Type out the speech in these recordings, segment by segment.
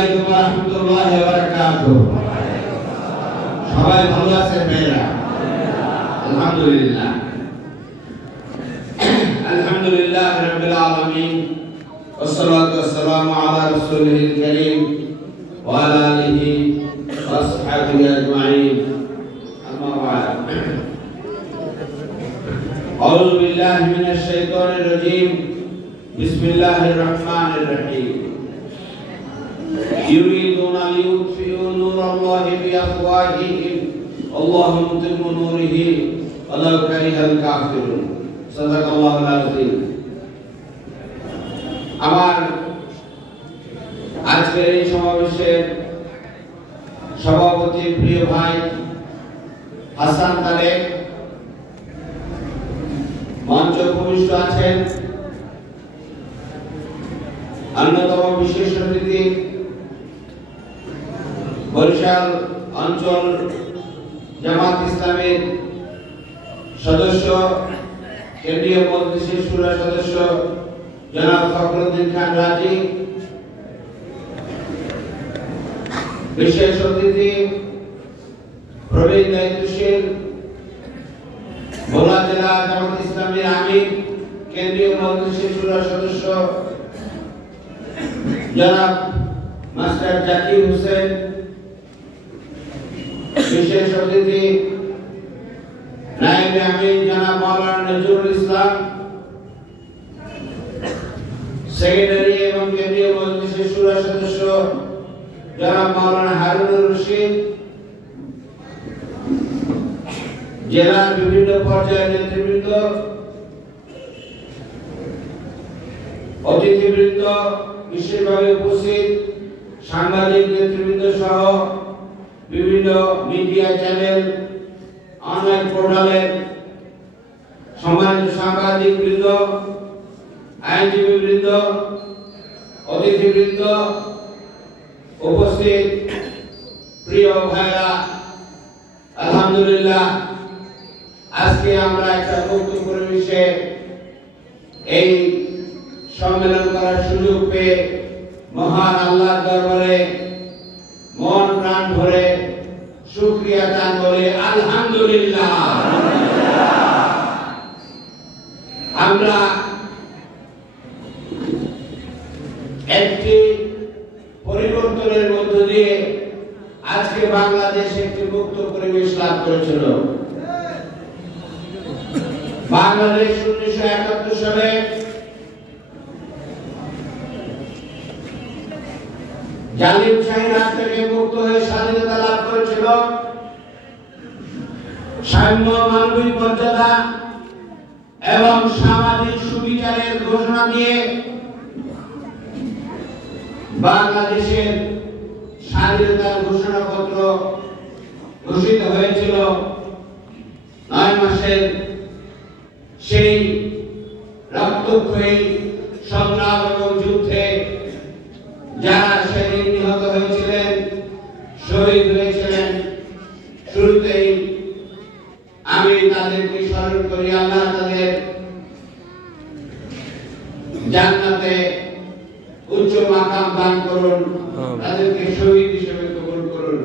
আলাইকুম ওয়া রাহমাতুল্লাহি ওয়া বারাকাতুহু। সবাই ভালো আছেন ভাইরা? আলহামদুলিল্লাহ। আলহামদুলিল্লাহ রাব্বিল আলামিন ওয়াসসালাতু ওয়াসসালামু আলা রাসূলিল কারীম ওয়া আলা আলিহি ওয়া আসহাবিহি আজমাইন। আম্মা বা'দ। আউযু বিল্লাহি মিনাশ শাইতানির রাজীম। বিসমিল্লাহির রাহমানির রাহিম। يريدون ليطفئوا نور الله بأفواههم والله متم نوره ولو كره الكافرون صدق الله العظيم। আমার আজকের এই সমাবেশের সভাপতি প্রিয় ভাই হাসান তারেক মঞ্চ উপবিষ্ট আছেন। অন্যতম বিশেষ অতিথি বরিশাল অঞ্চল জামাত ইসলামের সদস্য, কেন্দ্রীয় মজলিসের শুরা সদস্য জনাব ফখরুদ্দিন খান রাজি, বিশেষ অতিথি প্রবীণ দায়িত্বশীল ভোলা জেলা জামাত ইসলামের আমির, কেন্দ্রীয় মজলিসের শুরা সদস্য জনাব মাস্টার জাকির হোসেন, বিশেষ অতিথি নায়েবে আমির জনাব মাওলানা নজরুল ইসলাম, সেক্রেটারি এবং কেন্দ্রীয় মজলিসের শুরা সদস্য জনাব মাওলানা হারুনুর রশিদ, জেলার বিভিন্ন পর্যায়ের নেতৃবৃন্দ, অতিথিবৃন্দ, বিশেষভাবে উপস্থিত সাংবাদিক নেতৃবৃন্দ সহ বিভিন্ন মিডিয়া চ্যানেল, অনলাইন পোর্টালের সম্মানিত সাংবাদিক বৃন্দ, আইনজীবী বৃন্দ, অতিথিবৃন্দ, উপস্থিত প্রিয় ভাইরা, আলহামদুলিল্লাহ আজকে আমরা একটা মুক্ত পরিবেশে এই সম্মেলন করার সুযোগ পেয়ে মহান আল্লাহর দরবারে মন প্রাণ ভরে শুকরিয়া দান বলে আলহামদুলিল্লাহ। আমরা একটি পরিবর্তনের মধ্য দিয়ে আজকে বাংলাদেশ একটি মুক্ত পরিবেশ লাভ করেছিল। বাংলাদেশ 1971 সালে জালিম শাহীর হাত থেকে মুক্ত হয়ে স্বাধীনতা লাভ করেছিল। সাম্য, মানবিক মর্যাদা এবং সামাজিক সুবিচারের ঘোষণা দিয়ে বাংলাদেশের স্বাধীনতার ঘোষণাপত্র ঘোষিত হয়েছিল। 9 মাসের সেই রক্তক্ষয়ী সংগ্রাম এবং যুদ্ধে যারা সেদিন নিহত হয়েছিলেন, শহীদ হয়েছিলেন, শুরুতেই আমি তাদেরকে স্মরণ করি। আল্লাহ তাদের জান্নাতে উচ্চ মাকাম দান করুন, তাদেরকে শহীদ হিসেবে কবুল করুন।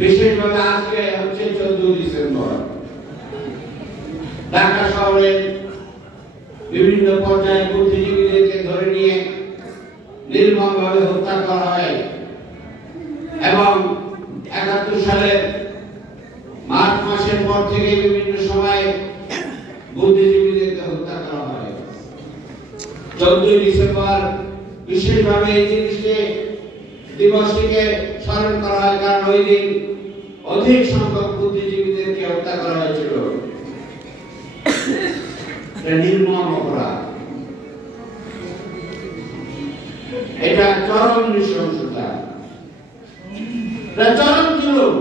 বিশেষভাবে আজকে হচ্ছে 14 ডিসেম্বর, ঢাকা শহরের বিভিন্ন পর্যায়ে বুদ্ধিজীবীদেরকে ধরে নিয়ে নির্মমভাবে হত্যা করা হয় এবং 71 সালের মার্চ মাসের পর থেকে বিভিন্ন সময়ে বুদ্ধিজীবীদেরকে হত্যা করা হয়। 14 ডিসেম্বর বিশেষভাবে এই দিবসটিকে স্মরণ করা হয়, কারণ ওই দিন অধিক সংখ্যক বুদ্ধিজীবীদেরকে হত্যা করা হয়েছিল। নির্মম অপরাধ, এটা চরম নৃশংসতা, চরম জুলুম।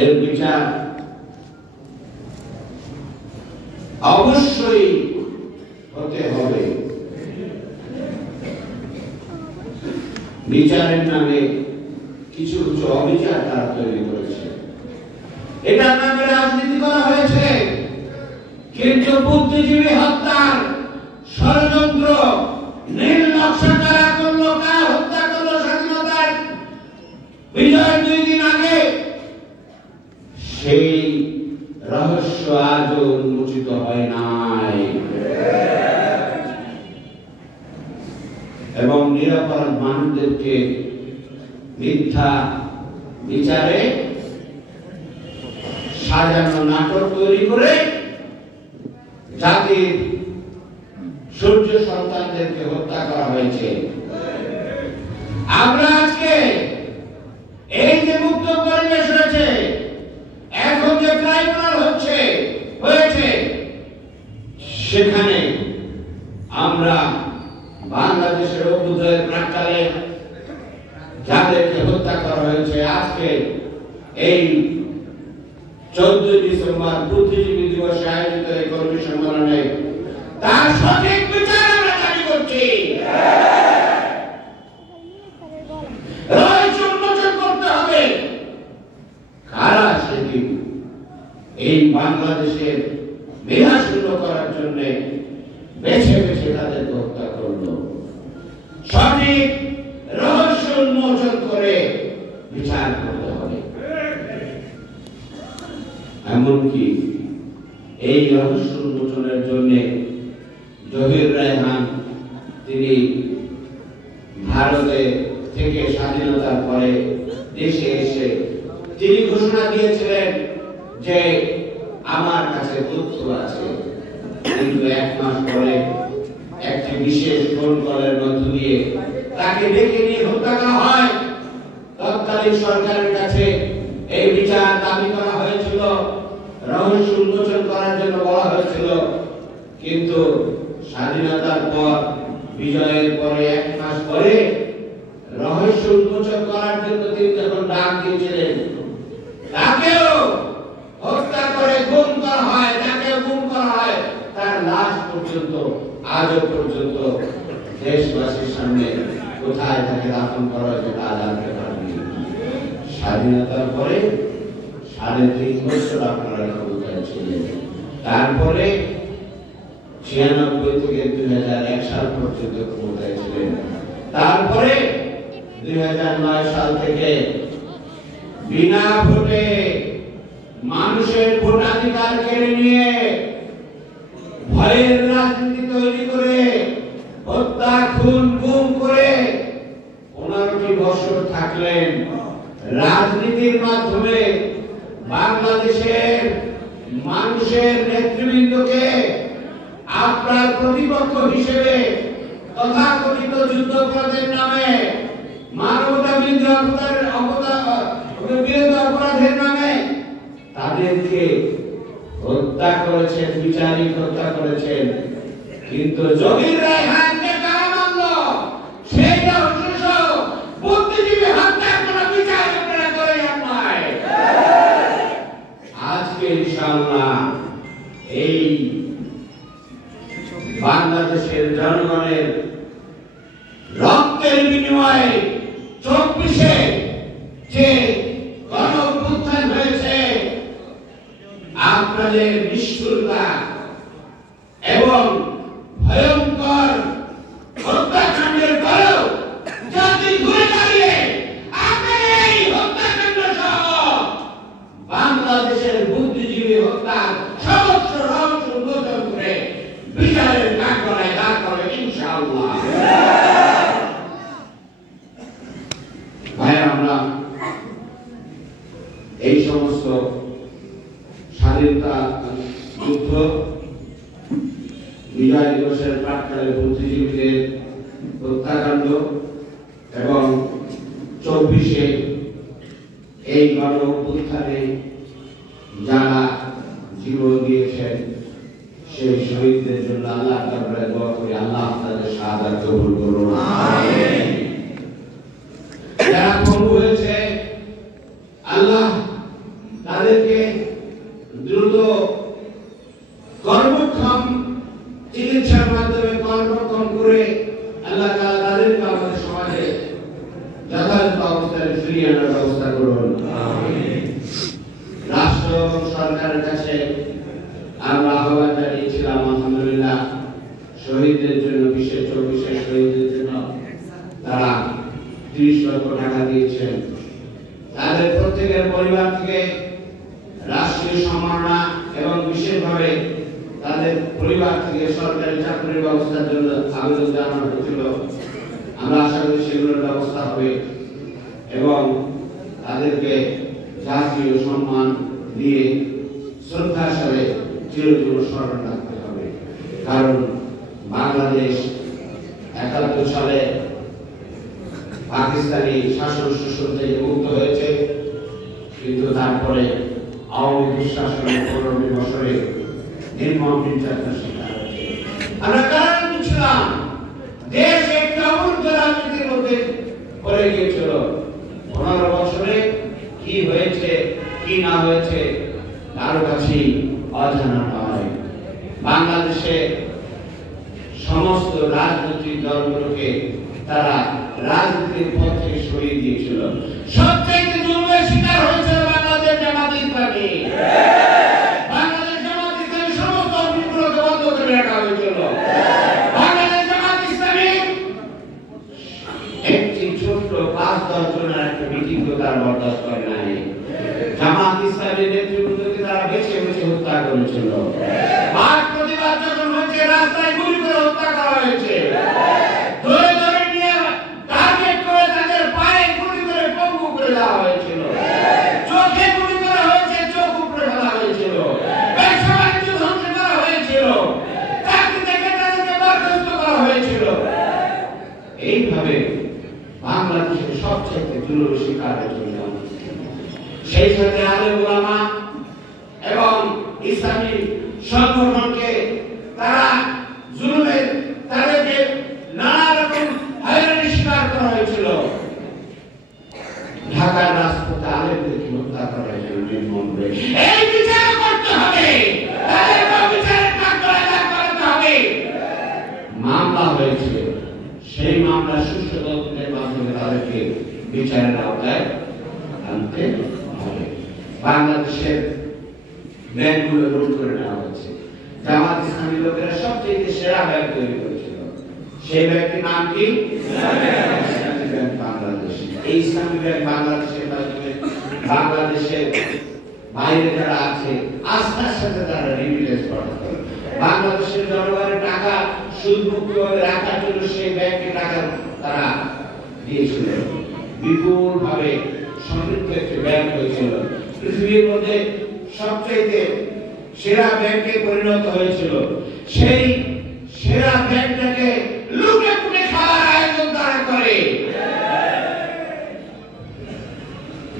এর বিচার অবশ্যই হতে হবে। বিচারের নামে কিছু কিছু অবিচার তারা তৈরি করেছে, এটা নামে রাজনীতি করা হয়েছে। কিন্তু বুদ্ধিজীবী হত্যার ষড়যন্ত্র, নির্লজ্জ নাই এবং নিরপরাধ মানুষদেরকে মিথ্যা বিচারে সাজানো নাটক তৈরি করে জাতির সূর্য সন্তানদেরকে হত্যা করা হয়েছে। আমরা আজকে এই যে মুক্ত পরিবেশ রয়েছে, এখন যে ট্রাইব্যুনাল হয়েছে সেখানে আমরা বাংলাদেশের অভ্যুদয়ের প্রাক্কালে যাদেরকে হত্যা করা হয়েছে, আজকে এই 14 ডিসেম্বর বুদ্ধিজীবী দিবসে আয়োজিত এই কর্মী সম্মেলনে তার সঠিক বিচার আমরা দাবি করছি। রহস্য উন্মোচন করতে হবে কারা সেদিন এই বাংলাদেশের মেধাশূন্য করার জন্য বেছে বেছে তাদেরকে হত্যা করলো। সঠিক রহস্য উন্মোচন করে বিচার করতে হবে। এমনকি এই রহস্য উন্মোচনের জন্য জহির রায়হান তিনি ভারতে থেকে স্বাধীনতার পরে দেশে এসে তিনি ঘোষণা দিয়েছিলেন যে আমার কাছে তথ্য আছে, কিন্তু 1 মাস পরে একটি বিশেষ ফোন কলের মধ্য দিয়ে তাকে ডেকে নিয়ে হত্যা করা হয়। তৎকালীন সরকারের কাছে এই বিচার দাবি করা হয়েছিল, রহস্য উন্মোচন করার জন্য বলা হয়েছিল, কিন্তু স্বাধীনতার পর বিজয়ের পরে 1 মাস পরে রহস্য উন্মোচন করার জন্য তিনি যখন ডাক দিয়েছিলেন, তাকেও হত্যা করে গুম করা হয়, তাকেও গুম করা হয়। তার লাশ পর্যন্ত আজও পর্যন্ত দেশবাসীর সামনে কোথায় তাকে দাফন করা হয়েছে তা জানতে পারেনি। স্বাধীনতার পরে 3.5 বছর আপনারা ক্ষমতায় ছিলেন। তারপরে 96 থেকে 2001 সাল পর্যন্ত ক্ষমতায় ছিলেন। তারপরে 2009 সাল থেকে বিনা ভোটে মানুষের ভোটাধিকার কেড়ে নিয়ে ভয়ের রাজনীতি তৈরি করে হত্যা খুন গুম করে 15টি বছর থাকলেন। রাজনীতির মাধ্যমে বাংলাদেশের মানুষের নেতৃবৃন্দকে আপনার প্রতিপক্ষ হিসেবে তথাকথিত যুদ্ধাপরাধের নামে, মানবতা বিরোধী অপরাধের নামে তাদেরকে হত্যা করেছেন, বিচারিক হত্যা করেছেন। কিন্তু জহির রায়হানকে কারা মানল? সেইটা বুদ্ধিজীবী হত্যার কোনো বিচার আপনারা করে নাই। আজকে ইনশাআল্লাহ এই বাংলাদেশের জনগণের রক্তের বিনিময়ে 24-এ যে গণ অভ্যুত্থান হয়েছে, আপনাদের নিষ্ঠুরতা এবং ভয়ঙ্কর হত্যাকাণ্ডের পরেও জাতি ঘুরে দাঁড়িয়ে আপনাদের এই হত্যাকাণ্ড সহ বাংলাদেশের বুদ্ধিজীবী হত্যার সমস্ত রহস্য উন্মোচন করে বিচারের কাঠগড়ায় দাঁড় করে ইনশাআল্লাহ। ভাই, আমরা এই সমস্ত স্বাধীনতা যুদ্ধ বিজয় দিবসের প্রাক্কালে বুদ্ধিজীবীদের হত্যাকাণ্ড এবং 24-এ এই গণ অভ্যুত্থানে যারা জীবন দিয়েছেন সেই শহীদদের জন্য আল্লাহ দরবারে দোয়া করি, আল্লাহ তাদের শাহাদাত কবুল করুন। আমিন। যারা পঙ্গু হয়েছে, আল্লাহ তাদেরকে দ্রুত কর্মক্ষম চিকিৎসার মাধ্যমে কর্মক্ষম করে আল্লাহ তাআলা তাদেরকে আমাদের সমাজে যথাযথ অবস্থায় ফিরিয়ে আনার ব্যবস্থা করুন। আমিন। রাষ্ট্র এবং সরকারের কাছে আমরা আহ্বান জানিয়েছিলাম, আলহামদুলিল্লাহ শহীদদের জন্য, বিশেষ 24-এর শহীদদের জন্য তারা 30 লক্ষ টাকা দিয়েছেন। তাদের প্রত্যেকের পরিবার থেকে রাষ্ট্রীয় সম্মাননা এবং বিশেষভাবে তাদের পরিবার থেকে সরকারি চাকরির ব্যবস্থার জন্য আবেদন জানানো হয়েছিল। আমরা আশা করি সেগুলোর ব্যবস্থা হবে এবং তাদেরকে জাতীয় সম্মান দিয়ে শ্রদ্ধার সাথে চিরজীবন স্মরণ রাখতে হবে। কারণ বাংলাদেশ ৭১ সালে পাকিস্তানি শাসন শোষণ থেকে মুক্ত হয়েছে, কিন্তু তারপরে আওয়ামী দুঃশাসনের ১৫ বছরে নির্মম নির্যাতনের শিকার হয়েছে। আমরা কারণ ছিলাম দেশ একটি অমূর্ত রাজনীতির মধ্যে পড়ে গিয়েছিল। ১৫ বছরে কি হয়েছে কি না হয়েছে কারো কাছেই অজানা নয়। বাংলাদেশে সমস্ত রাজনৈতিক দলগুলোকে তারা রাজনীতির পথে সরিয়ে দিয়েছিল। সবচেয়ে জুলুমের শিকার হয়েছে বাংলাদেশ জামাত ইসলামী। বাংলাদেশ জামাত ইসলামী সমস্ত অফিসগুলোকে বন্ধ করে রাখা হয়েছিল। বাংলাদেশ জামাত ইসলামী একটি ছোট্ট ৫-১০ জনের একটা মিটিং তারা বরদাস্ত করে নাই। জামাত ইসলামের নেতৃত্বকে তারা বেছে বেছে হত্যা করেছিল। আর প্রতিবাদ যখন হচ্ছে রাস্তায় গুলি করে হত্যা করা হয়েছে। ধরে ধরে নিয়ে টার্গেট করে তাদের পায়ে গুলি করে পঙ্গু করে দেওয়া হয়েছিল। চোখে গুলি করা হয়েছে, চোখ উপরে ফেলা হয়েছিল। ব্যবসা বাণিজ্য ধ্বংস করা হয়েছিল। চাকরি থেকে তাদেরকে বরখাস্ত করা হয়েছিল। এইভাবে বাংলাদেশের সবচেয়ে জুলুমের শিকার হয়েছিল। সেই সাথে আলেম ওলামা এবং ইসলামী সংগঠনকে তারা জুলুমের তাদেরকে নানা রকম হয়রানির শিকার করা হয়েছিল। ঢাকার রাজপথে আলেমদেরকে হত্যা করা হয়েছিল নির্মমভাবে। এই বিচার করতে হবে, তাদেরকে বিচারের কাঠগড়ায় দাঁড় করাতে হবে। মামলা হয়েছে, সেই মামলা সুষ্ঠু তদন্তের মাধ্যমে তাদেরকে বিচারের আওতায় আনতে হবে। বাংলাদেশের ব্যাংকগুলো লুট করে নেওয়া হয়েছে। জামাত ইসলামী লোকেরা সবচেয়ে সেরা ব্যাংক তৈরি করেছিল। সেই ব্যাংকের নাম কি? ইসলামী ব্যাংক বাংলাদেশ। এই ইসলামী ব্যাংক বাংলাদেশের মাধ্যমে বাংলাদেশের বাইরে যারা আছে আস্থার সাথে তারা রিমিটেন্স পাঠাতো। বাংলাদেশের জনগণের টাকা সুদমুক্তভাবে রাখার জন্য সেই ব্যাংকে টাকা তারা দিয়েছিল। বিপুল ভাবে সমৃদ্ধ একটি ব্যাংক হয়েছিল। পৃথিবীর মধ্যে সবচেয়ে সেরা ব্যাংকে পরিণত হয়েছিল। সেই সেরা ব্যাংকটাকে লুটে পুটে খাওয়ার আয়োজন তারা করে।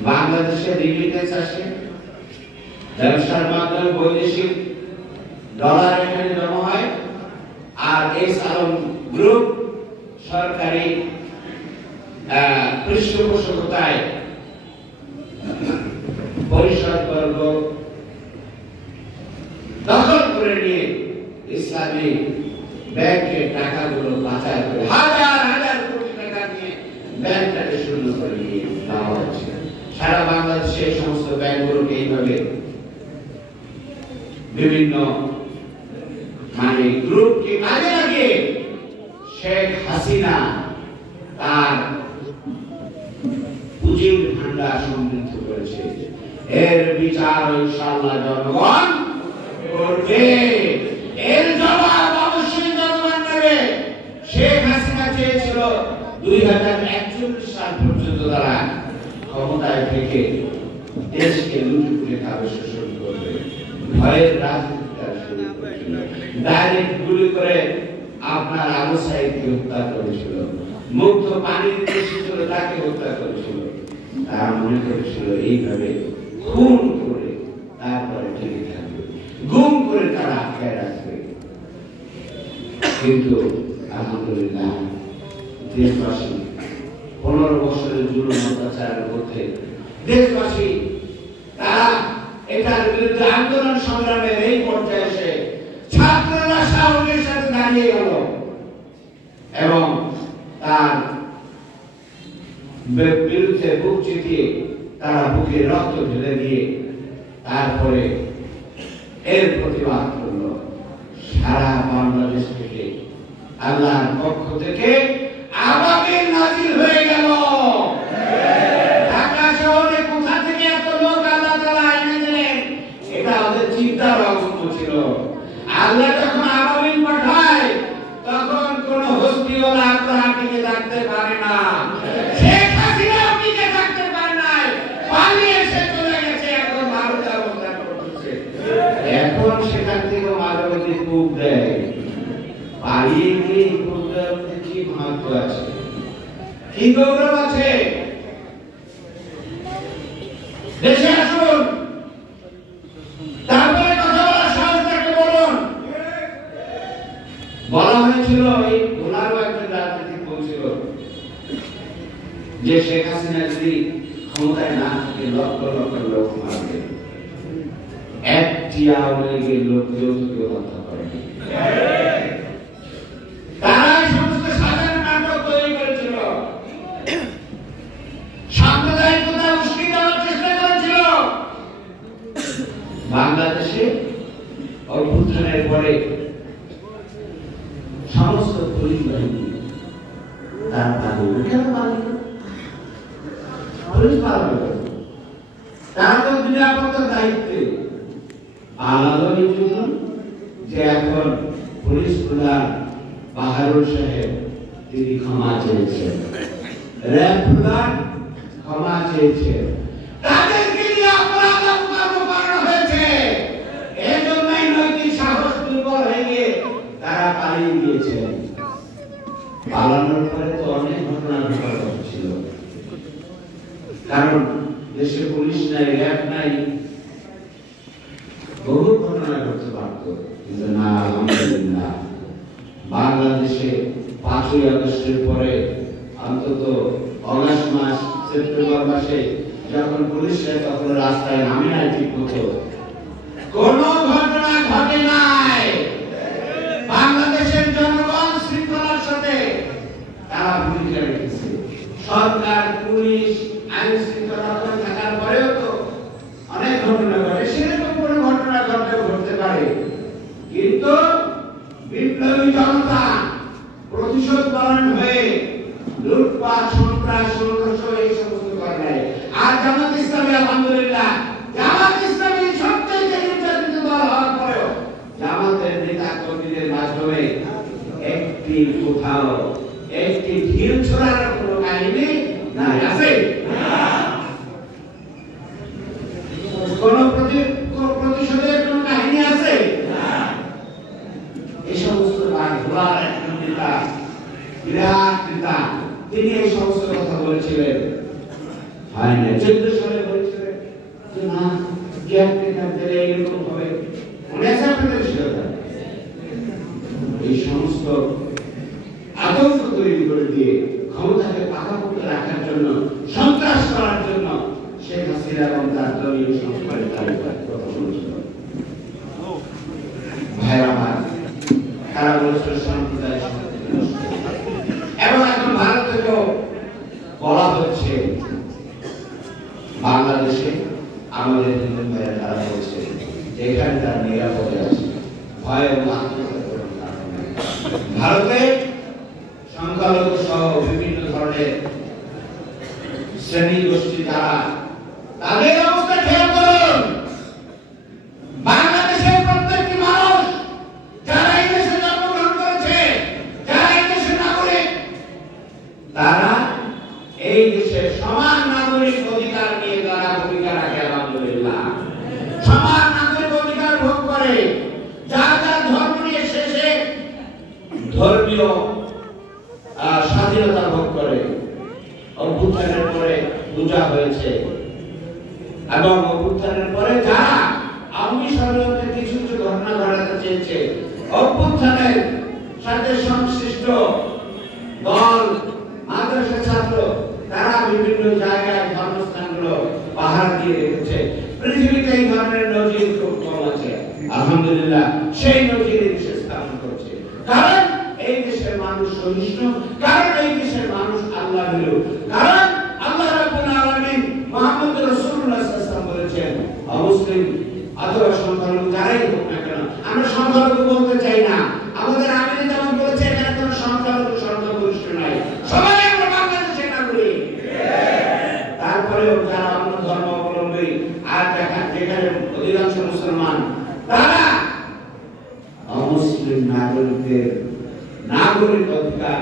বাংলাদেশে রিমিটেন্স আসে, ব্যবসার মাধ্যমে বৈদেশিক ডলার এখানে জমা হয়। আর এই সালম গ্রুপ সরকারি পৃষ্ঠপোষকতায় পরিষদ বর্গ দখল করে নিয়ে ইসলামী ব্যাংকের টাকাগুলো পাচার করে হাজার হাজার কোটি টাকা নিয়ে ব্যাংকটাকে শূন্য করে নিয়ে দেওয়া হচ্ছে। সারা বাংলাদেশে এই সমস্ত ব্যাংকগুলোকে এইভাবে বিভিন্ন গ্রুপকে কাজে লাগিয়ে শেখ হাসিনা তার পুঁজির ভান্ডার সমৃদ্ধ করেছে। এর বিচার ইনশাআল্লাহ জনগণ করবে। এর জবাব অবশ্যই জনগণ দেবে। শেখ হাসিনা চেয়েছিল 2041 সাল পর্যন্ত তারা ক্ষমতায় থেকে দেশকে লুটে পুটে খাবে, শোষণ করবে। ভয়ের রাজনীতি ডাইরেক্ট গুলি করে আপনার আবু সাইদকে হত্যা করেছিল। মুক্ত পানি দিতে ছিল তাকে হত্যা করেছিল। তারা মনে করেছিল এইভাবে খুন করে তারপরে টিকে থাকবে, গুম করে তারা আটকায় রাখবে। কিন্তু আলহামদুলিল্লাহ দেশবাসী 15 বছরের জুলুম অত্যাচারের মধ্যে দেশবাসী তারা এটার বিরুদ্ধে আন্দোলন সংগ্রামের এই পর্যায়ে এসে ছাত্ররা সাহসের সাথে দাঁড়িয়ে গেল এবং তার বিরুদ্ধে বুক চিতিয়ে তারা বুকে রক্ত ঢেলে দিয়ে তারপরে এর প্রতিবাদ করল। সারা বাংলাদেশ থেকে আল্লাহর পক্ষ থেকে আবাবিল নাজিল হয়ে গেল। ঢাকা শহরে কোথা থেকে এত লোক আল্লাহ তাআলা এনে দিলেন এটা ওদের চিন্তার অগম্য ছিল। আল্লাহ পালিয়ে গিয়ে প্রত্যয়ের কি মাহাত্ম্য আছে, কি গৌরব আছে। দেশে আসুন, তারপরে কথা বলার সাহস থাকলে বলুন। বলা হয়েছিল এই ভোলারও একজন রাজনীতিক বলছিল যে শেখ হাসিনা যদি ক্ষমতায় না থাকে লক্ষ লক্ষ লোক মারবে, একটি আওয়ামী লীগের লোক কেউ হত্যা করেনি। তারা সমস্ত সাজানো নাটক তৈরি করেছিল, সাম্প্রদায়িকতা উস্কে দেওয়ার চেষ্টা করেছিল। বাংলাদেশে অভ্যুত্থানের পরে সমস্ত পুলিশ বাহিনী তার পালিয়ে কেন পালিয়ে পুলিশ পালাবে, তারা তো নিরাপত্তার দায়িত্বে আলাদা এই জন্য যে এখন পুলিশ প্রধান বাহারুল সাহেব তিনি ক্ষমা চেয়েছেন, র্যাব প্রধান ক্ষমা চেয়েছেন, তাদেরকে নিয়ে অপরাধ করানো হয়েছে। এই জন্যই নৈতিক সাহস দুর্বল হয়ে গিয়ে তারা পালিয়ে গিয়েছেন। পালানোর পরে তো অনেক ঘটনা ঘটার কথা ছিল, কারণ দেশে পুলিশ নাই, র্যাব নাই, বহু ঘটনা ঘটতে পারত। কিন্তু না, আলহামদুলিল্লাহ বাংলাদেশে 5ই আগস্টের পরে অন্তত অগাস্ট মাস, সেপ্টেম্বর মাসে যখন পুলিশরা তখন রাস্তায় নামে নাই ঠিক মতো, কোন ঘটনা ঘটে নাই। বাংলাদেশের জনগণ শৃঙ্খলার সাথে তারা ভূমিকা রেখেছে। সরকার, পুলিশ, আইন শৃঙ্খলা থাকার পরেও তো অনেক ঘটনা ঘটে, সেরকম কোন ঘটনা ঘটতে পারে, কিন্তু বিপ্লবী জনতা প্রতিশোধ পালন হয়ে লুটপাট, সন্ত্রাস, সংঘর্ষ এই সমস্ত করে নাই। আর জামাত ইসলামী আলহামদুলিল্লাহ, জামাত ইসলামী সবচেয়ে নির্যাতিত দল হওয়ার পরেও জামাতের নেতা কর্মীদের মাধ্যমে একটি কোথাও একটি ঢিল ছোড়ানোর কোন কাহিনী নাই, আছে কোন প্রতিশোধের কোন কাহিনী আছে? এই সমস্ত ভোলার একজন নেতা, বিরাট নেতা, তিনি এই সমস্ত কথা বলেছিলেন। হয় না 14 সালে বলেছিলেন যে না এরকম হবে, এই সমস্ত আতঙ্ক তৈরি করে দিয়ে ক্ষমতাকে পাকাপোক্ত রাখার জন্য, সন্ত্রাস করার জন্য শেখ হাসিনা এবং তার দলীয় সংস্কারের তালিকা কথা বলেছিল। ভাইরা আমার, তারা বলেছিল সম্প্রদায় এবং এখন ভারত থেকেও বলা হচ্ছে বাংলাদেশে আমাদের হিন্দু ভাইরা তারা বলছে এখানে তার নিরাপদে আছে, ভয় এবং আত্মহত্যা করার কারণে ভারতে সংখ্যালঘু সহ বিভিন্ন ধরনের শ্রেণী গোষ্ঠী তারা তাদের অবস্থা খেয়াল করুন। বাংলাদেশের প্রত্যেকটি মানুষ যারা এই দেশে জন্মগ্রহণ করেছে, যারা এই দেশের নাগরিক, তারা এই দেশের সমান নাগরিক অধিকার নিয়ে তারা ভূমিকা রাখে। আলহামদুলিল্লাহ, সমান নাগরিক অধিকার ভোগ করে। যার যার ধর্ম নিয়ে শেষে ধর্মীয় স্বাধীনতা ভোগ করে। অভ্যুত্থানের পরে পূজা হয়েছে এবং অভ্যুত্থানের পরে যারা আওয়ামী ষড়যন্ত্রে কিছু কিছু ঘটনা ঘটাতে চেয়েছে, অভ্যুত্থানের সাথে সংশ্লিষ্ট দল, মাদ্রাসা ছাত্র, তারা বিভিন্ন জায়গায় ধর্মস্থানগুলো পাহারা দিয়ে রেখেছে। পৃথিবীতে এই ধরনের নজির খুব কম আছে। আলহামদুলিল্লাহ, সেই নজির দেশে স্থাপন করছে। কারণ এই দেশের মানুষ সহিষ্ণু, কারণ এই দেশের মানুষ আল্লাহ ভীরু, কারণ আল্লাহ রাব্বুল আলামিন মুহাম্মদ রাসূলুল্লাহ সাল্লাল্লাহু আলাইহি ওয়াসাল্লাম বলেছেন, অমুসলিম অথবা সংখ্যালঘু যারাই হোক না কেন, আমরা সংখ্যালঘু বলতে চাই না। আমাদের আমির যেমন বলেছে এখানে কোনো সংখ্যালঘু সংখ্যাগরিষ্ঠ নাই, সবাই আমরা বাংলাদেশের নাগরিক। তারপরেও যারা অন্য ধর্ম অবলম্বী আর যেখানে অধিকাংশ মুসলমান, তারা অমুসলিম নাগরিকদের নাগরিক অধিকার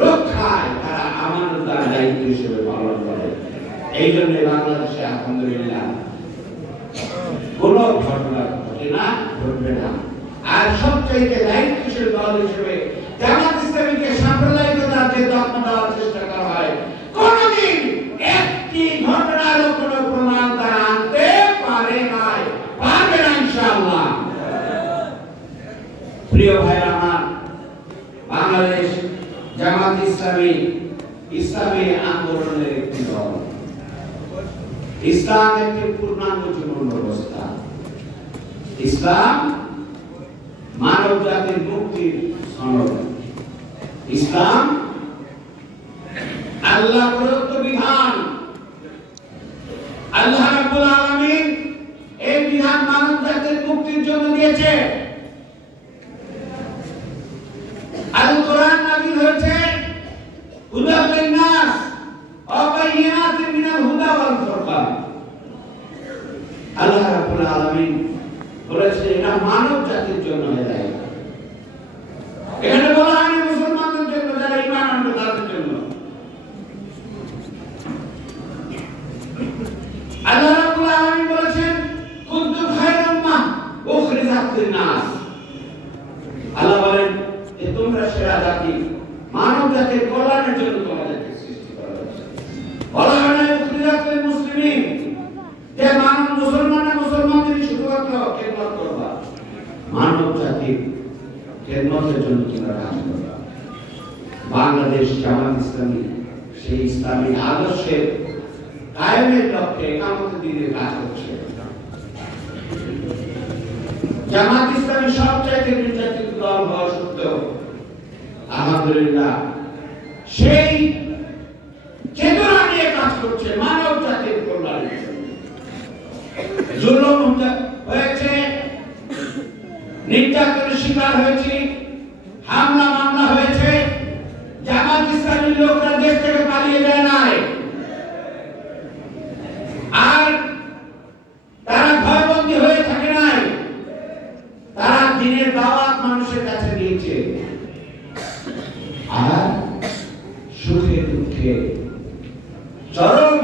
রক্ষায় তারা আমানতদার দায়িত্ব হিসেবে পালন করে। এই জন্য বাংলাদেশে আলহামদুলিল্লাহ কোনো ঘটনা ঘটে না, ঘটবে না। আর সবচেয়ে দায়িত্বশীল দল হিসেবে ইসলামী আন্দোলনের একটি দল। ইসলাম একটি পূর্ণাঙ্গ জীবন ব্যবস্থা। ইসলাম মানব জাতির মুক্তির সনদ। ইসলাম আল্লাহ প্রদত্ত বিধান। আল্লাহ রাব্বুল আলামিন এই বিধান মানব জাতির মুক্তির জন্য দিয়েছে। আল কোরআন নাযিল হয়েছে হুদাল লিন-নাস ওয়া বায়িনাতিন মিনাল হুদা ওয়াল ফুরকান। আল্লাহ রাব্বুল আলামিন বলেছে এটা মানব জাতির জন্য হেদায়েত। এখানে বলা হয়নি মুসলমানদের জন্য, যারা ঈমান আনবে তাদের জন্য। আল্লাহ রাব্বুল আলামিন বলেছেন কুনতুম খায়রা উম্মাহ উখরিজাত লিন-নাস। আল্লাহ বলেন যে তোমরা সেরা জাতি, মানব জাতির কল্যাণের জন্য তোমাদেরকে সৃষ্টি করা হয়েছে। বলা হয় না উখরিজাত লিল মুসলিমিন, যে মানব মুসলমানদের শুধুমাত্র খেদমত করবা, মানব জাতির খেদমতের জন্য তোমরা কাজ করবা। বাংলাদেশ জামাত ইসলামী সেই ইসলামী আদর্শের কায়েমের লক্ষ্যে কিয়ামতের দিনে কাজ করছে। জামাত ইসলামী সবচাইতে নির্যাতিত দল হওয়া সত্ত্বেও আলহামদুলিল্লাহ সেই চেতনা নিয়ে কাজ করছে মানব জাতির কল্যাণের জন্য। জুলুম হয়েছে, নির্যাতনের শিকার হয়েছে, হামলা মামলা হয়েছে, জামাত ইসলামীর লোকরা দেশ থেকে পালিয়ে যায় নাই, আর তারা ঘরবন্দি হয়ে থাকে নাই, তারা দিনের দাওয়াত মানুষের কাছে দিয়েছে। আর সুখে দুঃখে চরম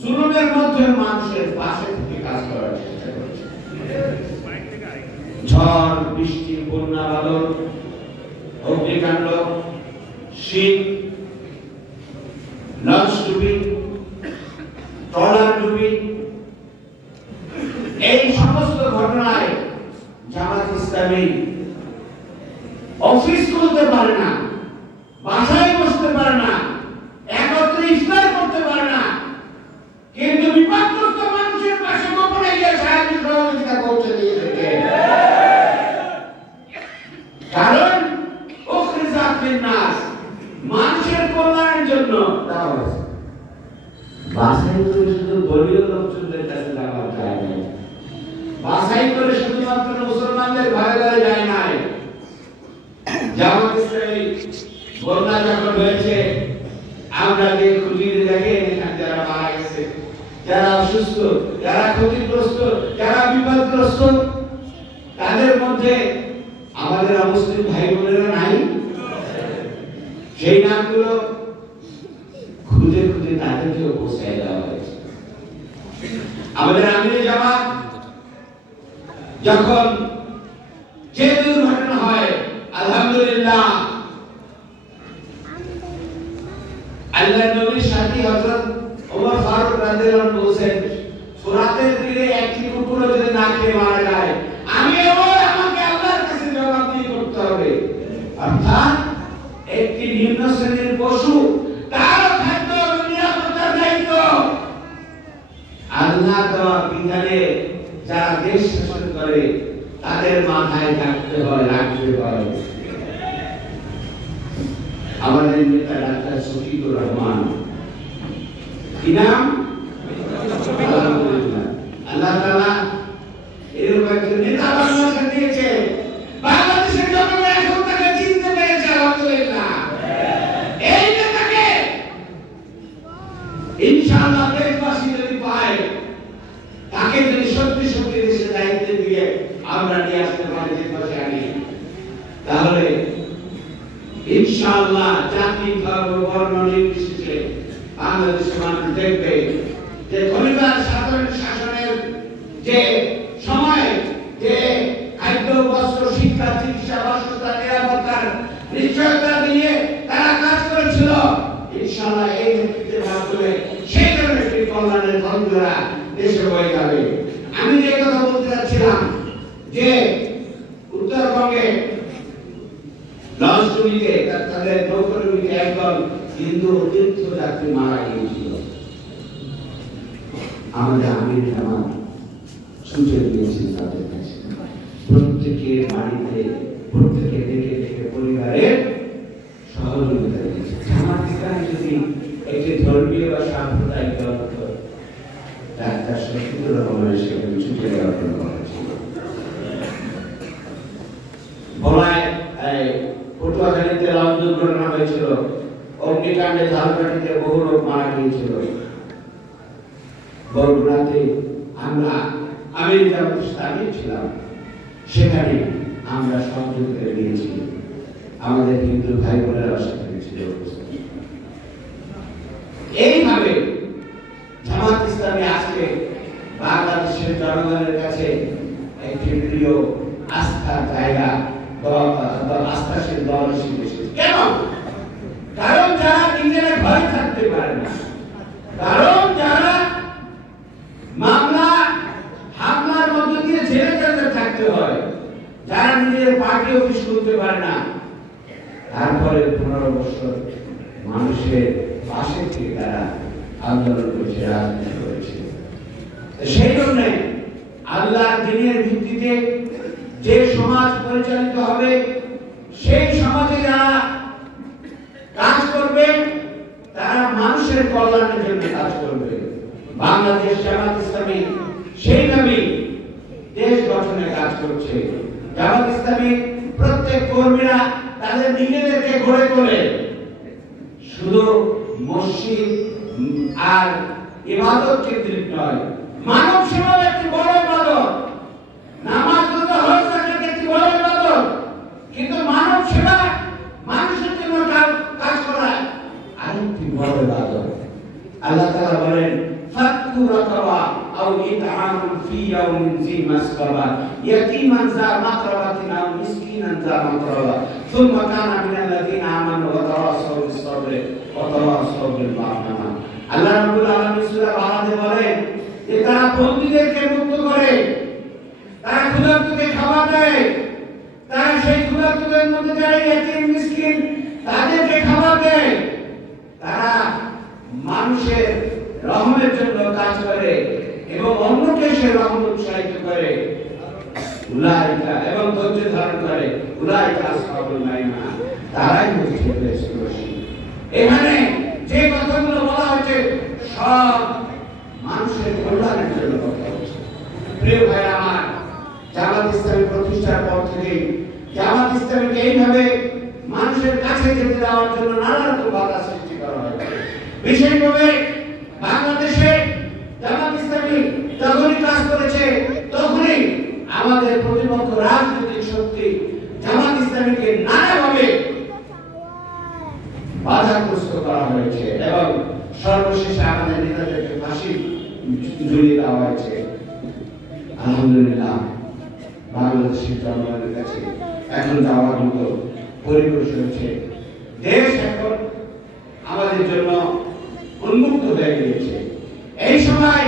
জুলুমের মধ্যে মানুষের পাশে থেকে কাজ করার চেষ্টা করছে। ঝড় বৃষ্টি, বন্যা, বাদল, অগ্নিকাণ্ড, শীত, লঞ্চ ডুবি, ট্রলার ডুবি, এই সমস্ত ঘটনায় জামাত ইসলামী অফিস খুলতে পারে না, বাসায় বসতে পারে না, একত্রে ইফতার করতে পারে না, কিন্তু বিপদগ্রস্ত মানুষের পাশে গোপনে গিয়ে সাহায্য সহযোগিতা করতে দিয়ে থাকে। কারণ উখরিজাত লিন-নাস, মানুষের কল্যাণের জন্য দেওয়া হয়েছে। বাসাই করে শুধু দলীয় লোকজনদের কাছে দেওয়া যায় না, বাসাই করে শুধুমাত্র মুসলমানদের ঘরে ঘরে যায় নাই। জামাত ইসলামী বন্যা যখন হয়েছে, আমরা যে খুঁজে দেখে যারা মারা গেছে, যারা অসুস্থ, যারা ক্ষতিগ্রস্ত, যারা বিপদগ্রস্ত, তাদের মধ্যে আমাদের মুসলিম ভাই বোনেরা নাই? সেই নামগুলো খুঁজে খুঁজে তাদেরকেও পৌঁছায় দেওয়া হয়েছে। আমাদের আমিরে জামাত যখন যে দুর্ঘটনা হয়, আলহামদুলিল্লাহ আল্লাহর নবীর সাথী হযরত ওমর ফারুক রাদিয়াল্লাহু আনহু বলেন, ফোরাতের তীরে একটি কুকুর যদি না খেয়ে মারা যায়, আমি আমাকে আল্লাহর কাছে জবাবদিহি করতে হবে। অর্থাৎ একটি নিম্ন শ্রেণীর পশু, তার খাদ্য নিরাপত্তার দায়িত্ব আল্লাহ দেওয়া বিধানে যারা দেশ শাসন করে তাদের মাথায় থাকতে হয়, রাখতে হয়। আমাদের নেতা ডাক্তার শফিকুর রহমান, কি নাম? আলহামদুলিল্লাহ, আল্লাহ তাআলা এরকম একজন নেতা বাংলাদেশে দিয়েছে। বাংলাদেশের জনগণ এখন তাকে চিনতে পেরেছে, আলহামদুলিল্লাহ। এই নেতাকে ইনশাআল্লাহ দেশবাসী যদি পায়, তাকে যদি সত্যি সত্যি দেশের দায়িত্ব দিয়ে আমরা নিয়ে আসতে পারি দেশবাসী আগে, তাহলে ইনশাআল্লাহ জাতি, ধর্ম, বর্ণ নির্বিশেষে বাংলাদেশের মানুষ দেখবে যে খলিফার শাসনের যে সময়, যে খাদ্য, বস্ত্র, শিক্ষা, চিকিৎসা, বাসস্থান, নিরাপত্তার নিশ্চয়তা দিয়ে তারা কাজ করেছিল। ইনশাআল্লাহ এই নেতৃত্বের মাধ্যমে সেই ধরনের একটি কল্যাণের বন্ধুরা দেশে বয়ে যাবে। আমি যে কথা বলতে চাচ্ছিলাম যে উত্তরবঙ্গে লঞ্চডুবিতে তাদের নৌকাডুবিতে একদল হিন্দু তীর্থযাত্রী মারা গিয়েছিল। আমাদের আমির জামাত ছুটে গিয়েছেন তাদের কাছে, প্রত্যেকের বাড়িতে প্রত্যেকে দেখে দেখে পরিবারের সহযোগিতা দিয়েছে। জামাত ইসলাম যদি একটি ধর্মীয় বা সাম্প্রদায়িক দল হতো, ডাক্তার শহীদুর রহমানের সেখানে ছুটে যাওয়ার কোনো কথা ছিল। বলায় পটুয়াখালীতে লঞ্চ দুর্ঘটনা হয়েছিল, অগ্নিকাণ্ডে ঝালকাঠিতে বহু লোক মারা গিয়েছিল। বরগুনাতে আমরা আমির জামাত ইসলামী ছিলাম, সেখানে আমরা সহযোগিতা দিয়েছি, আমাদের হিন্দু ভাই বোনেরা সেখানে ছিল। এইভাবে জামাত ইসলামী আজকে বাংলাদেশের জনগণের কাছে একটি প্রিয় আস্থার জায়গা, আস্থাশীল দল হিসেবে এসেছে। কেন? কারণ যারা নিজেরা ঘরে থাকতে পারে না, কারণ যারা মামলা হামলার মধ্য দিয়ে জেলে থাকতে হয়, যারা নিজের পার্টি অফিস করতে পারে না, তারপরে 15 বছর মানুষের পাশে থেকে তারা আন্দোলন করেছে, রাজনীতি করেছে। সেই জন্য আল্লাহর দ্বীনের ভিত্তিতে যে সমাজ পরিচালিত হবে, সেই সমাজে যারা কাজ করবে তারা মানুষের কল্যাণের জন্য কাজ করবে। বাংলাদেশ জামাত ইসলামী সেইভাবে দেশ গঠনে কাজ করছে। জামাত ইসলামী প্রত্যেক কর্মীরা তাদের নিজেদেরকে গড়ে তোলে, শুধু মসজিদ আর ইবাদত কেন্দ্রিক নয়, মানব সেবা একটি বড় ইবাদত, নামাজ রোজা হজ যাকাত একটি বড় ইবাদত, কিন্তু মানব সেবা মানুষের জন্য কাজ করা আরেকটি বড় ইবাদত। আল্লাহ তাআলা বলেন ফাতকু রাকাবা আও ইতআমুন ফি ইয়াউমিন জি মাসকাবা ইয়াতীমান যা মাকরাবাতিন আও মিসকিনান যা মাকরাবা সুম্মা কানা মিনাল্লাযিনা আমানু ওয়া তাওয়াসাউ বিস-সাবরি ওয়া তাওয়াসাউ বিল মারহামা। আল্লাহ রাব্বুল আলামিন সূরা বারাতে বলেন যে তারা বন্দীদেরকে মুক্ত করে, তারা ক্ষুধার্তকে খাবার দেয়, তারা সেই ক্ষুধার্তদের মধ্যে যারা ইতিম মিসকিন তাদেরকে খাবার দেয়, তারা মানুষের রহমের জন্য কাজ করে এবং অন্যকে সে রহম উৎসাহিত করে, উলাইকা এবং ধৈর্য ধারণ করে, উলাইকা আসহাবুল মাইমা, তারাই হচ্ছে বেশি। এখানে যে কথাগুলো বলা হয়েছে সব মানুষের কল্যাণের জন্য কথা হচ্ছে। প্রিয় ভাই আমার, জামাত ইসলামী প্রতিষ্ঠার পর থেকে জামাত ইসলামীকে এইভাবে মানুষের কাছে যেতে দেওয়ার জন্য নানা রকম বাধা সৃষ্টি করা হয়। বিশেষভাবে বাংলাদেশে জামাত ইসলামী যখনই কাজ করেছে তখনই আমাদের প্রতিপক্ষ রাজনৈতিক শক্তি জামাত ইসলামীকে নানাভাবে বাধাগ্রস্ত করা হয়েছে এবং সর্বশেষে আমাদের নেতাদেরকে ফাঁসি ঝুলিয়ে দেওয়া হয়েছে। আলহামদুলিল্লাহ, বাংলাদেশের জনগণের কাছে এখন যাওয়ার মতো পরিবেশ হয়েছে। দেশ এখন আমাদের জন্য উন্মুক্ত হয়ে গিয়েছে। এই সময়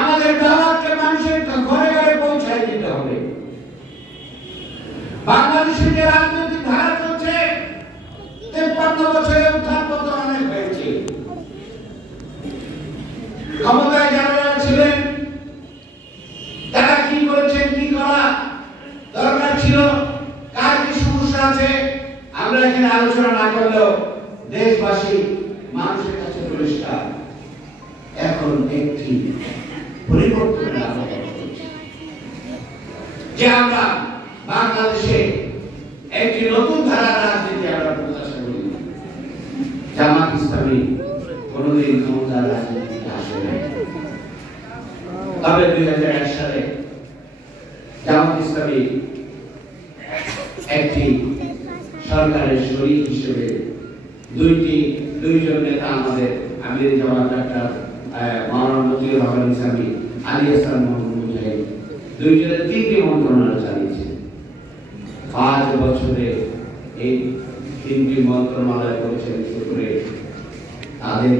আমাদের দাওয়াতকে মানুষের ঘরে ঘরে পৌঁছায় দিতে হবে। বাংলাদেশের যে রাজনৈতিক ধারা চলছে, 53 বছরে উত্থান পতন অনেক হয়েছে। ক্ষমতায় যারা ছিলেন তারা কি করেছেন, কি করা দরকার ছিল, কার কি সমস্যা আছে, আমরা এখানে আলোচনা না করলেও দেশবাসী মানুষের কাছে পরিষ্কার। এখন একটি পরিবর্তনের আবহাওয়া চলছে, যে আমরা বাংলাদেশে একটি নতুন ধারার রাজনীতি আমরা প্রত্যাশা করি। জামাত ইসলামী কোনদিন ক্ষমতার রাজনীতিতে আসে নাই, তবে 2001 সালে জামাত ইসলামী একটি সরকারের শরীক হিসেবে দুইজন নেতা, আমাদের আমির জামাত ডাক্তার মাওলানা মতিউর রহমান ইসলামী, আলী হাসান মোহাম্মদ মুজাহিদ, দুইজনের 3টি মন্ত্রণালয় চালিয়েছে। 5 বছরে এই 3টি মন্ত্রণালয় পরিচালিত করে তাদের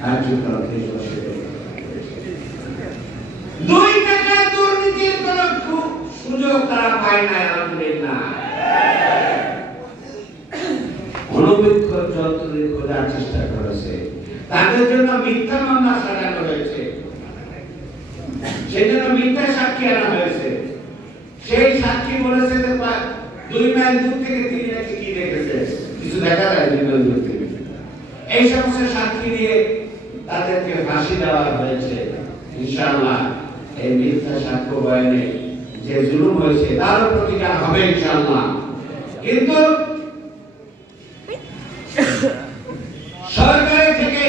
কার্যক্রম দেশবাসী দুই টাকার দুর্নীতির কোন সুযোগ তারা পায় না। আলহামদুলিল্লাহ, মনোবিক্ষোভ যন্ত্রণা খোঁজার চেষ্টা করেছে, তাদের জন্য মিথ্যা মামলা সাজানো হয়েছে, সেজন্য মিথ্যা সাক্ষী আনা হয়েছে। সেই সাক্ষী বলেছে যে 2 মাইল দূর থেকে 3 নাকি কি দেখেছে, কিছু দেখা যায় 2 মাইল দূর থেকে। এই সমস্ত সাক্ষী দিয়ে তাদেরকে ফাঁসি দেওয়া হয়েছে। ইনশাআল্লাহ এই মিথ্যা সাক্ষ্য বয়ানে যে জুলুম হয়েছে তারও প্রতিকার হবে ইনশাআল্লাহ। কিন্তু সরকার থেকে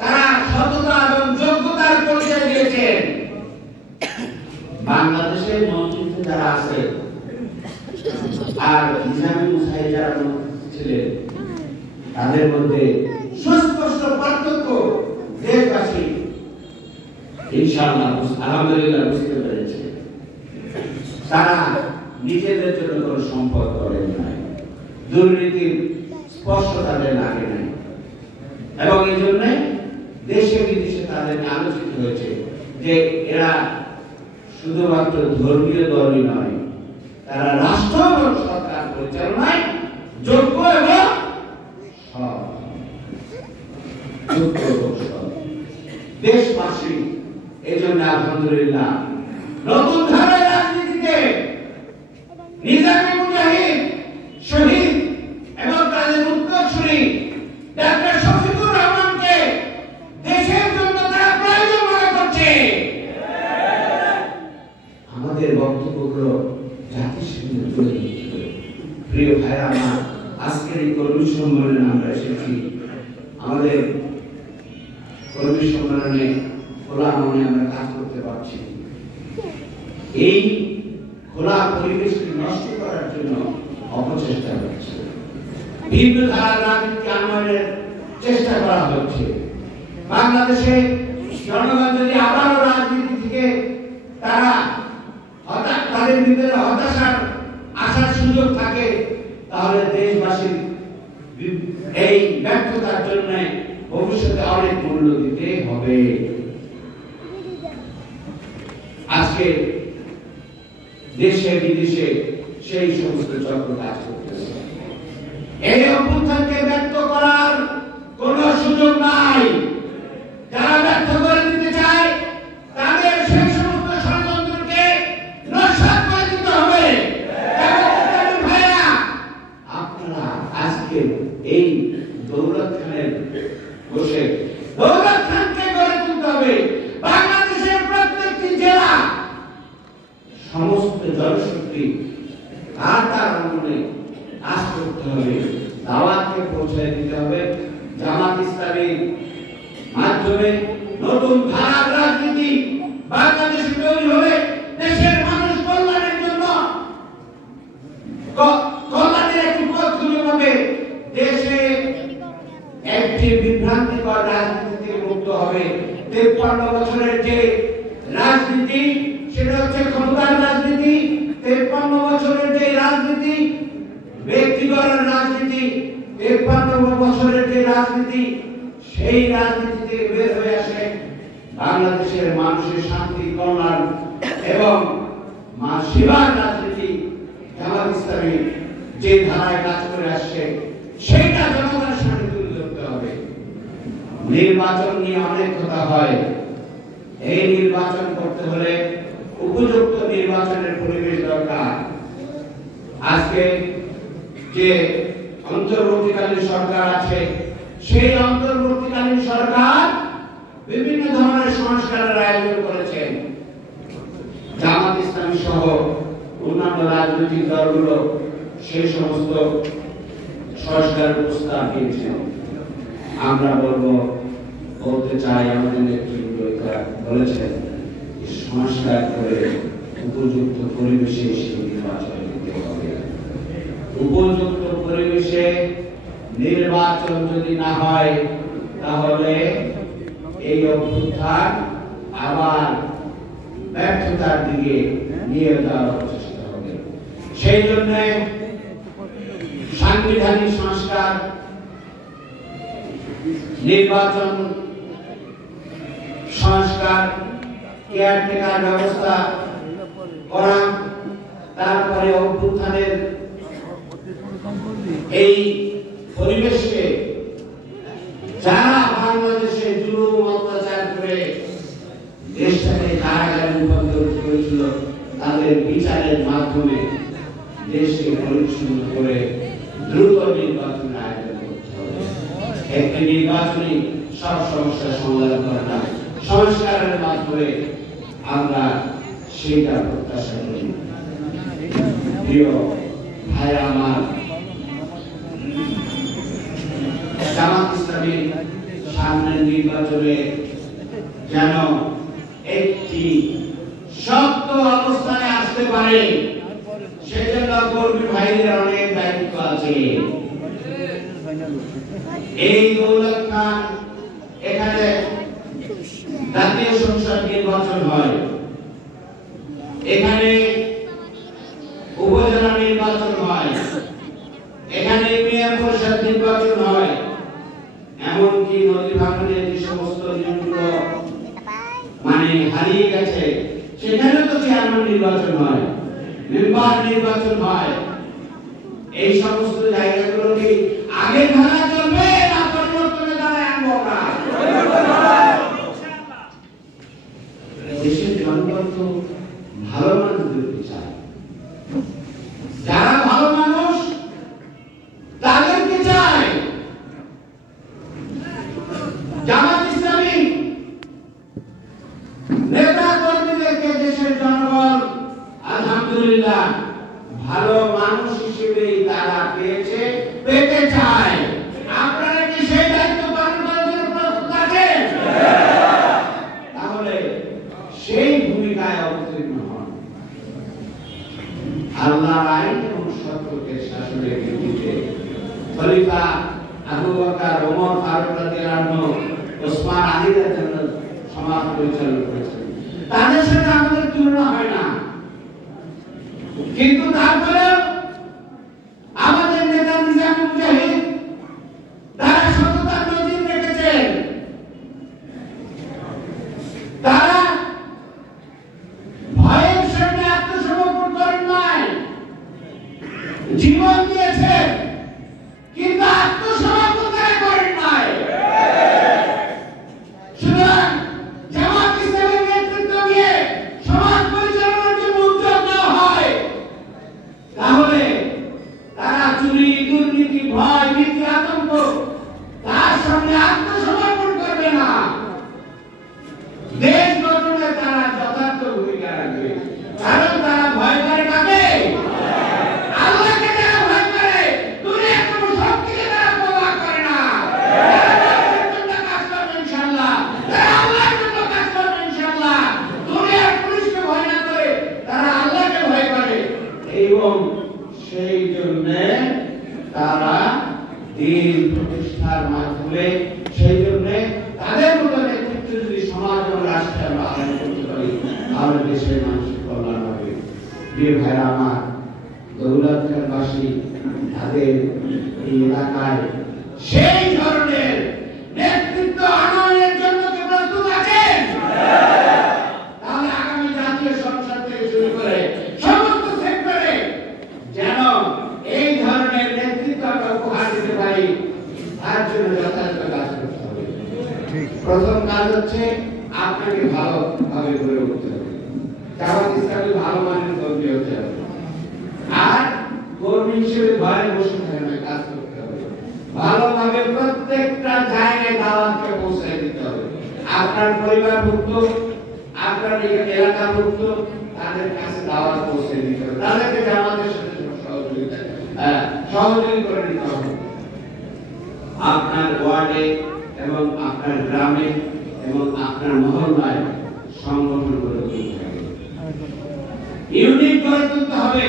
তারা সততা এবং যোগ্যতার পরিচয় দিয়েছেন। বাংলাদেশের মন্ত্রিত্বে যারা আছে আর নিজামী মুসাই যারা ছিলেন তাদের মধ্যে সুস্পষ্ট পার্থক্য দেশবাসী ইনশাআল্লাহ আলহামদুলিল্লাহ বুঝতে পেরেছে। তারা নিজেদের জন্য কোনো সম্পদ করেন নাই, দুর্নীতির স্পর্শ তাদের লাগে নাই, এবং এই জন্য দেশে বিদেশে তাদের আলোচিত হয়েছে যে এরা শুধুমাত্র ধর্মীয় দলই নয়, তারা রাষ্ট্র এবং সরকার পরিচালনায় যোগ্য এবং দেশবাসী। এই জন্য আলহামদুলিল্লাহ নতুন ধারার রাজনীতিতে নিজামী মুজাহিদ শহীদ এবং তাদের উত্তরসূরি ডাক্তার শফিকুর রহমানকে দেশের জন্য তারা প্রয়োজন মনে করছে। আমাদের বক্তব্যগুলো জাতির সামনে তুলে ধরতে হবে। প্রিয় ভাইরা আমার, আজকের এই কর্মী সম্মেলনে আমরা এসেছি, আমাদের কর্মী সম্মেলনে খোলা মনে আমরা কাজ করতে পারছি। এই খোলা পরিবেশকে নষ্ট করার জন্য অপচেষ্টা হচ্ছে, ভিন্ন ধারার রাজনীতি আনয়নের চেষ্টা করা হচ্ছে। বাংলাদেশে জনগণ যদি আবারও রাজনীতি থেকে তারা তাদের ভিতরে হতাশার আসার সুযোগ থাকে, তাহলে দেশবাসীর এই ব্যর্থতার জন্য ভবিষ্যতে অনেক মূল্য দিতে হবে। আজকে দেশে বিদেশে সেই সমস্ত চক্র কাজ করতেছে। এই অভ্যুত্থানকে ব্যর্থ করার কোন সুযোগ নাই। যারা ব্যর্থ করে দিতে চায় তাদের সেই সমস্ত ষড়যন্ত্রকে নস্যাৎ করে দিতে হবে। ভাইরা, আপনারা আজকে এই দৌলত খানের বসে দৌলত খানকে গড়ে তুলতে হবে। বাংলাদেশের প্রত্যেকটি জেলা সমস্ত জনশক্তি তার আন্দোলনে কাজ করতে হবে, দাওয়াতকে পৌঁছে দিতে হবে। জামাত ইসলামীর মাধ্যমে নতুন ধারার রাজনীতি বাংলাদেশে তৈরি হবে। দেশের মানুষ কল্যাণের জন্য কল্যাণের একটি পথ খুঁজে পাবে। দেশে একটি বিভ্রান্তিকর রাজনীতি থেকে মুক্ত হবে। 53 বছরের যে রাজনীতি, সেটা হচ্ছে ক্ষমতার রাজনীতি। 53 বছরের যে রাজনীতি, ব্যক্তিগত রাজনীতি, 53 বছরের যে রাজনীতি, সেই রাজনীতি থেকে বের হয়ে আসে বাংলাদেশের মানুষের শান্তি, কল্যাণ এবং মা সেবার রাজনীতি। জামাত ইসলামী যে ধারায় কাজ করে আসছে সেইটা জনগণের সামনে তুলে ধরতে হবে। নির্বাচন নিয়ে অনেক কথা হয়। এই নির্বাচন করতে হলে উপযুক্ত নির্বাচনের পরিবেশ দরকার। আজকে যে অন্তর্বর্তীকালীন সরকার আছে, সেই অন্তর্বর্তীকালীন সরকার বিভিন্ন ধরনের সংস্কারের আয়োজন করেছেন। জামাত ইসলামী সহ অন্যান্য রাজনৈতিক দলগুলো সেই সমস্ত সংস্কারের প্রস্তাব দিয়েছেন। আমরা বলতে চাই, আমাদের নেতৃবৃন্দ বলেছেন সংস্কার করে উপযুক্ত পরিবেশে সেই নির্বাচন দিতে হবে। উপযুক্ত পরিবেশে নির্বাচন যদি না হয়, তাহলে এই অভ্যুত্থান আবার ব্যর্থতার দিকে নিয়ে যাওয়ার চেষ্টা হবে। সেই জন্য সাংবিধানিক সংস্কার, নির্বাচন সংস্কার, কেয়ারটেকার ব্যবস্থা করা, তারপরে অভ্যুত্থানের এই পরিবেশকে যারা বাংলাদেশে জুলুম অত্যাচার করে দেশটাকে কারাগারে রূপান্তর করেছিল, তাদের বিচারের মাধ্যমে দেশকে পরিচ্ছন্ন করে দ্রুত নির্বাচনের আয়োজন করতে হবে। একটি নির্বাচনই সব সমস্যার সমাধান করে না, সংস্কারের মাধ্যমে আমরা সেটা প্রত্যাশা করি। প্রিয় ভাই আমার, জামাত ইসলামী সামনের নির্বাচনে যেন একটি শক্ত অবস্থানে আসতে পারে, সেজন্য কর্মী ভাইদের অনেক দায়িত্ব আছে। এই দৌলত খান এখানে জাতীয় সংসদ নির্বাচন হয়, এখানে উপজেলা নির্বাচন হয়, এখানে ইউনিয়ন পরিষদ নির্বাচন হয়, এমনকি নদী ভাঙনের যে সমস্ত নিয়মগুলো হারিয়ে গেছে সেখানে তো চেয়ারম্যান নির্বাচন হয়, মেম্বার নির্বাচন হয়। এই সমস্ত জায়গাগুলো কি আগে ভাঙা চলবে না পরিবর্তনের দ্বারা আনবো আমরা? দেশের জনগণ তো ভালো মানুষদেরকে চায়, যারা ভালো মানুষ তাদেরকে চায়। জামাত ইসলামী নেতা কর্মীদেরকে দেশের জনগণ আলহামদুলিল্লাহ ভালো মানুষ হিসেবেই তারা পেতে চায়। আপনারা কি সেই দায়িত্ব পালন করার জন্য প্রস্তুত আছেন? তাহলে সেই ভূমিকায় অবতীর্ণ হন। আল্লাহর আইন এবং সত্যকে শাসনের ভিত্তিতে খলিফা আবু বকর, ওমর ফারুক রাদিয়াল্লাহু আনহু, ওসমান আলী রাদিয়াল্লাহু আনহু সমাজ পরিচালনা করেছেন। তাদের সাথে আমাদের তুলনা হয় না, কিন্তু তারপরে আমাদের নেতা নিজাম মুজাহিদ তারা সততার নজির রেখেছেন। তারা ভয়ের সামনে আত্মসমর্পণ করেন নাই, জীবন দিয়েছেন, কিন্তু আত্মসমর্পণ করেন নাই। সুতরাং জামাত ইসলামের নেতৃত্ব দিয়ে সমাজ পরিচালনার জন্য উদ্যোগ নেওয়া হয়, তাহলে তারা চুরি, দুর্নীতি, ভয়, ভীতি, আতঙ্ক তার সামনে আত্মসমর্পণ করবে না। দেশ গঠনে তারা যথার্থ ভূমিকা রাখবে, কারণ তারা ভয় করে কাকে? আল্লাহকে তারা ভয় করে, দুনিয়ার কোনো শক্তিকে তারা প্রভাব করে না। কাজ করবে ইনশাআল্লাহ, তারা আল্লাহর জন্য কাজ করবে ইনশাআল্লাহ। দুনিয়ার পুলিশকে ভয় না করে তারা আল্লাহকে ভয় করে, এবং সেই জন্য তারা দিন প্রতিষ্ঠার মাধ্যমে, সেই জন্য তাদের মতো নেতৃত্ব যদি সমাজ এবং রাষ্ট্রে আমরা আয়োজন করতে পারি, তাহলে দেশের মানুষের কল্যাণ হবে। প্রিয় ভাইরা আমার, দৌলতখানবাসী তাদের এই এলাকায় সেই ধরনের নেতৃত্ব আনয়নের জন্য কি প্রস্তুত আছেন? তাহলে আগামী জাতীয় সংসদ থেকে শুরু করে সমস্ত সেক্টরে যেন এই ধরনের নেতৃত্ব আমরা উপহার দিতে পারি, তার জন্য যথাযথ কাজ করতে হবে। প্রথম কাজ হচ্ছে আপনাকে ভালোভাবে গড়ে উঠতে হবে। জামাত ইসলামী ভালো মানের কর্মী হতে হবে, আর কর্মী হিসেবে ঘরে বসে থাকে না, কাজ করতে হবে। ভালোভাবে প্রত্যেকটা জায়গায় দাওয়াতকে পৌঁছে দিতে হবে। আপনার পরিবারভুক্ত, আপনার এলাকাভুক্ত তাদের কাছে দাওয়াত পৌঁছে দিতে হবে, তাদেরকে জামাতের সাথে সহযোগী করে দিতে হবে। আপনার ওয়ার্ডে এবং আপনার গ্রামে এবং আপনার মহল্লায় সংগঠন গড়ে তুলতে হবে, ইউনিট গড়ে তুলতে হবে।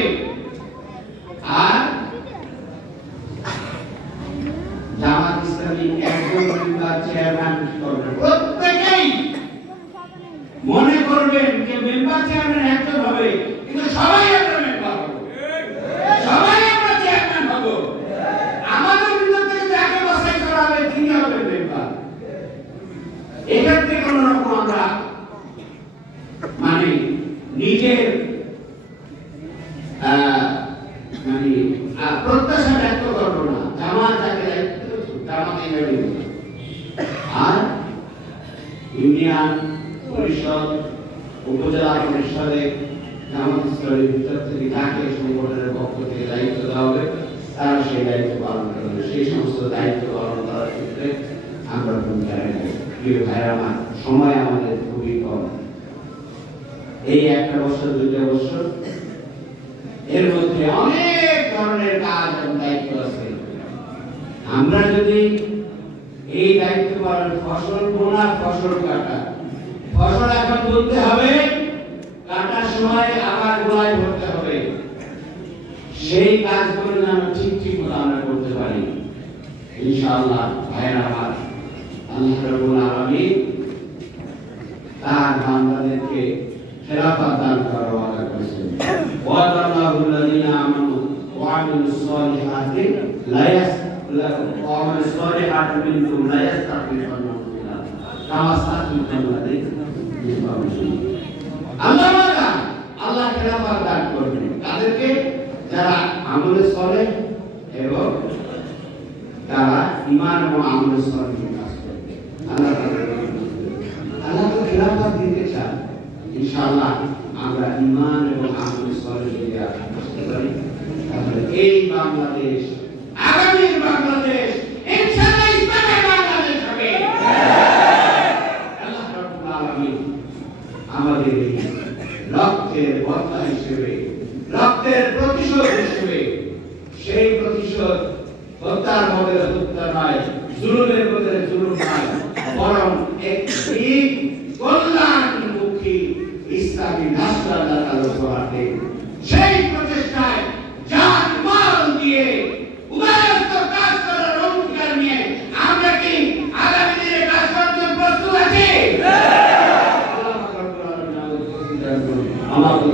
আর জামাত ইসলামী একজন মেম্বার চেয়ারম্যান করবে, প্রত্যেকেই মনে করবেন যে মেম্বার চেয়ারম্যান একজন হবে, কিন্তু সবাই আমরা মেম্বার হব, সবাই আমরা চেয়ারম্যান হব। আমাদের ভিতর থেকে যাকে বাছাই করা হবে তিনি হবেন মেম্বার। এক্ষেত্রে কোন রকম আমরা নিজের প্রত্যাশা ব্যক্ত করবো না। জামাত যাকে দিব। আর ইউনিয়ন পরিষদ, উপজেলা পরিষদে জামাত ইসলামের ভিতর থেকে যাকে সংগঠনের পক্ষ থেকে দায়িত্ব দেওয়া হবে তারা সেই দায়িত্ব পালন করবে। সেই সমস্ত দায়িত্ব পালন করার ক্ষেত্রে আমরা ভূমিকা রাখবো। প্রিয় ভাইরা আমার, সময় আমাদের খুবই কম। এই 1 বছর 2 বছর এর মধ্যে অনেক ধরনের কাজ এবং দায়িত্ব আছে। আমরা যদি এই দায়িত্ব পালন, ফসল বোনা, ফসল কাটা, ফসল এখন তুলতে হবে, কাটার সময় আবার গোলায় ভরতে হবে, সেই কাজগুলো যেন ঠিক মতো আমরা করতে পারি ইনশাআল্লাহ। ভাইরা আমার, আল্লাহ রাব্বুল আলামিন তার বান্দাদেরকে খেলাফত দান করার ওয়াদা করেছেন। ওয়াদাল্লাহুল্লাযীনা আমানু ওয়া আমিলুস সালিহাতি লা ওয়ামিলুস সালিহাতি মিনকুম লা ইস্তাখলিফান্নাহুম ফিল আরদ কামা ইস্তাখলাফা আল্লাহ খেলাফত দান করবেন তাদেরকে যারা আমলে সালেহ এবং তারা ঈমান এবং আমলে সালেহ কাজ করবে। আল্লাহ তো খেলাফত দিতে চান। ইনশাআল্লাহ আমরা ঈমান এবং আমলে সালেহ দিয়ে আসতে পারি, তাহলে এই বাংলাদেশ, আগামীর বাংলাদেশ ইনশাআল্লাহ ইসলামের বাংলাদেশ হবে। আল্লাহ রাব্বুল আলামিন আমাদের রক্তের বদলা হিসেবে, রক্তের প্রতিশোধ হিসেবে, সেই প্রতিশোধ হত্যার বদলে হত্যা নয়, জুলুমের বদলে জুলুম নয়, বরং একটি কল্যাণমুখী ইসলামী রাষ্ট্র আল্লাহ করাতে সেই প্রচেষ্টায় জান মাল দিয়ে উদারস্থ কাজ করার অঙ্গীকার নিয়ে আমরা কি আগামী দিনে কাজ করার জন্য প্রস্তুত আছি? আমাদের